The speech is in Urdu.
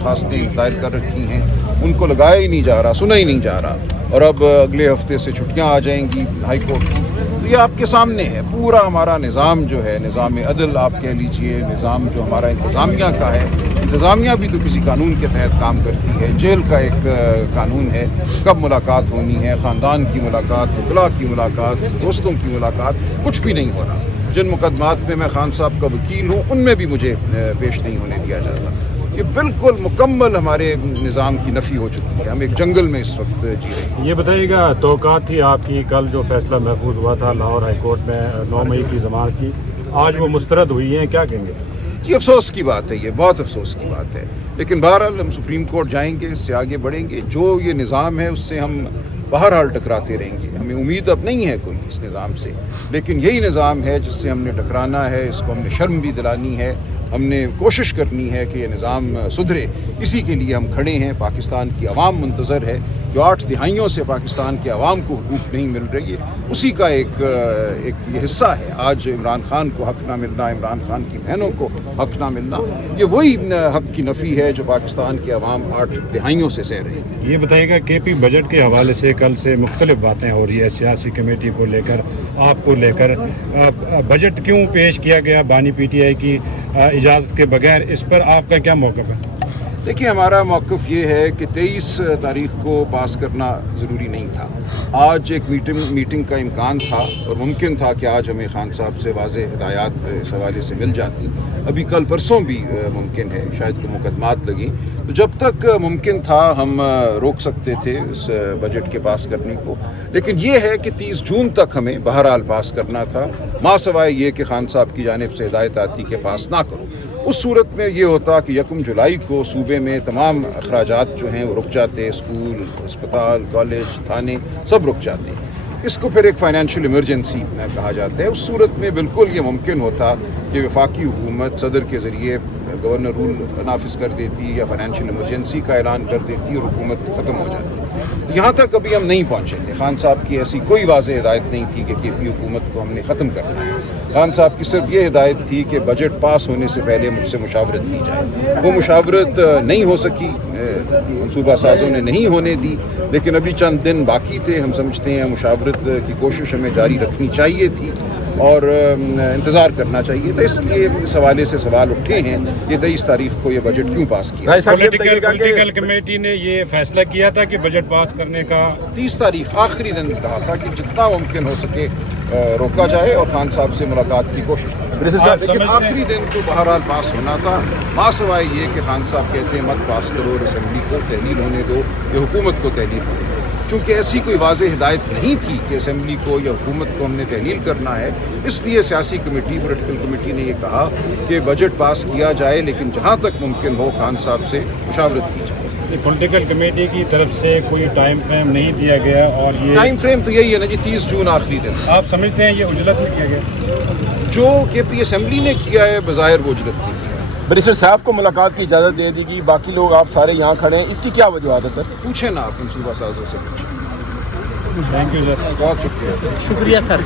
درخواستیں دائر کر رکھی ہیں ان کو لگایا ہی نہیں جا رہا, سنا ہی نہیں جا رہا, اور اب اگلے ہفتے سے چھٹیاں آ جائیں گی ہائی کورٹ کی. تو یہ آپ کے سامنے ہے پورا ہمارا نظام جو ہے, نظام عدل آپ کہہ لیجئے, نظام جو ہمارا انتظامیہ کا ہے. انتظامیہ بھی تو کسی قانون کے تحت کام کرتی ہے. جیل کا ایک قانون ہے, کب ملاقات ہونی ہے, خاندان کی ملاقات, وکلاء کی ملاقات, دوستوں کی ملاقات, کچھ بھی نہیں ہو رہا. جن مقدمات میں میں خان صاحب کا وکیل ہوں ان میں بھی مجھے پیش نہیں ہونے دیا جاتا. یہ بالکل مکمل ہمارے نظام کی نفی ہو چکی ہے. ہم ایک جنگل میں اس وقت جی رہے ہیں. یہ بتائیے گا, توقعات تھی آپ کی کل جو فیصلہ محفوظ ہوا تھا لاہور ہائی کورٹ میں 9 مئی کی ضمانت کی, آج وہ مسترد ہوئی ہیں, کیا کہیں گے؟ یہ افسوس کی بات ہے, یہ بہت افسوس کی بات ہے. لیکن بہرحال ہم سپریم کورٹ جائیں گے, اس سے آگے بڑھیں گے. جو یہ نظام ہے اس سے ہم بہرحال ٹکراتے رہیں گے. ہمیں امید اب نہیں ہے کوئی اس نظام سے, لیکن یہی نظام ہے جس سے ہم نے ٹکرانا ہے. اس کو ہم نے شرم بھی دلانی ہے, ہم نے کوشش کرنی ہے کہ یہ نظام سدھرے. اسی کے لیے ہم کھڑے ہیں. پاکستان کی عوام منتظر ہے. جو 8 دہائیوں سے پاکستان کے عوام کو حقوق نہیں مل رہی ہے, اسی کا ایک یہ حصہ ہے آج عمران خان کو حق نہ ملنا, عمران خان کی بہنوں کو حق نہ ملنا. یہ وہی حق کی نفی ہے جو پاکستان کے عوام 8 دہائیوں سے سہ رہے ہیں. یہ بتائیے گا, کے پی بجٹ کے حوالے سے کل سے مختلف باتیں ہو رہی ہے, سیاسی کمیٹی کو لے کر, آپ کو لے کر. بجٹ کیوں پیش کیا گیا بانی پی ٹی آئی کی اجازت کے بغیر, اس پر آپ کا کیا موقف ہے؟ دیکھیے, ہمارا موقف یہ ہے کہ 23 تاریخ کو پاس کرنا ضروری نہیں تھا. آج ایک میٹنگ کا امکان تھا اور ممکن تھا کہ آج ہمیں خان صاحب سے واضح ہدایات اس حوالے سے مل جاتی. ابھی کل پرسوں بھی ممکن ہے, شاید کوئی مقدمات لگیں. تو جب تک ممکن تھا ہم روک سکتے تھے اس بجٹ کے پاس کرنے کو. لیکن یہ ہے کہ 30 جون تک ہمیں بہرحال پاس کرنا تھا, ماں سوائے یہ کہ خان صاحب کی جانب سے ہدایت آتی کہ پاس نہ کرو. اس صورت میں یہ ہوتا کہ 1 جولائی کو صوبے میں تمام اخراجات جو ہیں وہ رک جاتے. اسکول, اسپتال, کالج, تھانے سب رک جاتے. اس کو پھر ایک فائنینشیل ایمرجنسی کہا جاتا ہے. اس صورت میں بالکل یہ ممکن ہوتا کہ وفاقی حکومت صدر کے ذریعے گورنر رول نافذ کر دیتی یا فائنینشیل ایمرجنسی کا اعلان کر دیتی اور حکومت ختم ہو جاتی. یہاں تک ابھی ہم نہیں پہنچے تھے. خان صاحب کی ایسی کوئی واضح ہدایت نہیں تھی کہ کے پی حکومت کو ہم نے ختم کرنا ہے. خان صاحب کی صرف یہ ہدایت تھی کہ بجٹ پاس ہونے سے پہلے مجھ سے مشاورت کی جائے. وہ مشاورت نہیں ہو سکی, منصوبہ سازوں نے نہیں ہونے دی. لیکن ابھی چند دن باقی تھے. ہم سمجھتے ہیں مشاورت کی کوشش ہمیں جاری رکھنی چاہیے تھی اور انتظار کرنا چاہیے تھا. اس لیے اس حوالے سے سوال اٹھے ہیں کہ 23 تاریخ کو یہ بجٹ کیوں پاس کیا. پولیٹیکل کمیٹی نے یہ فیصلہ کیا تھا کہ بجٹ پاس کرنے کا 30 تاریخ آخری دن کہا تھا کہ جتنا ممکن ہو سکے روکا جائے اور خان صاحب سے ملاقات کی کوشش کی. لیکن آخری دن کو بہرحال پاس ہونا تھا, ماں سوائے یہ کہ خان صاحب کہتے ہیں مت پاس کرو اور اسمبلی کو تحلیل ہونے دو, یہ حکومت کو تحلیل ہونے دو. چونکہ ایسی کوئی واضح ہدایت نہیں تھی کہ اسمبلی کو یا حکومت کو ہم نے تحلیل کرنا ہے, اس لیے سیاسی کمیٹی, پولیٹیکل کمیٹی نے یہ کہا کہ بجٹ پاس کیا جائے لیکن جہاں تک ممکن ہو خان صاحب سے مشاورت کی جائے. پولیٹیکل کمیٹی کی طرف سے کوئی ٹائم فریم نہیں دیا گیا, اور یہ ٹائم فریم تو یہی ہے نا جی, 30 جون آخری دن. آپ سمجھتے ہیں یہ اجلت میں کیا گیا؟ جو کے پی اسمبلی نے کیا ہے بظاہر وہ اجلت نہیں کیا. بیرسٹر صاحب کو ملاقات کی اجازت دے دی گئی, باقی لوگ آپ سارے یہاں کھڑے ہیں, اس کی کیا وجوہات ہے سر؟ پوچھیں نا آپ منصوبہ سازوں سے پوچھیں. Thank you sir. بہت شکریہ. شکریہ سر.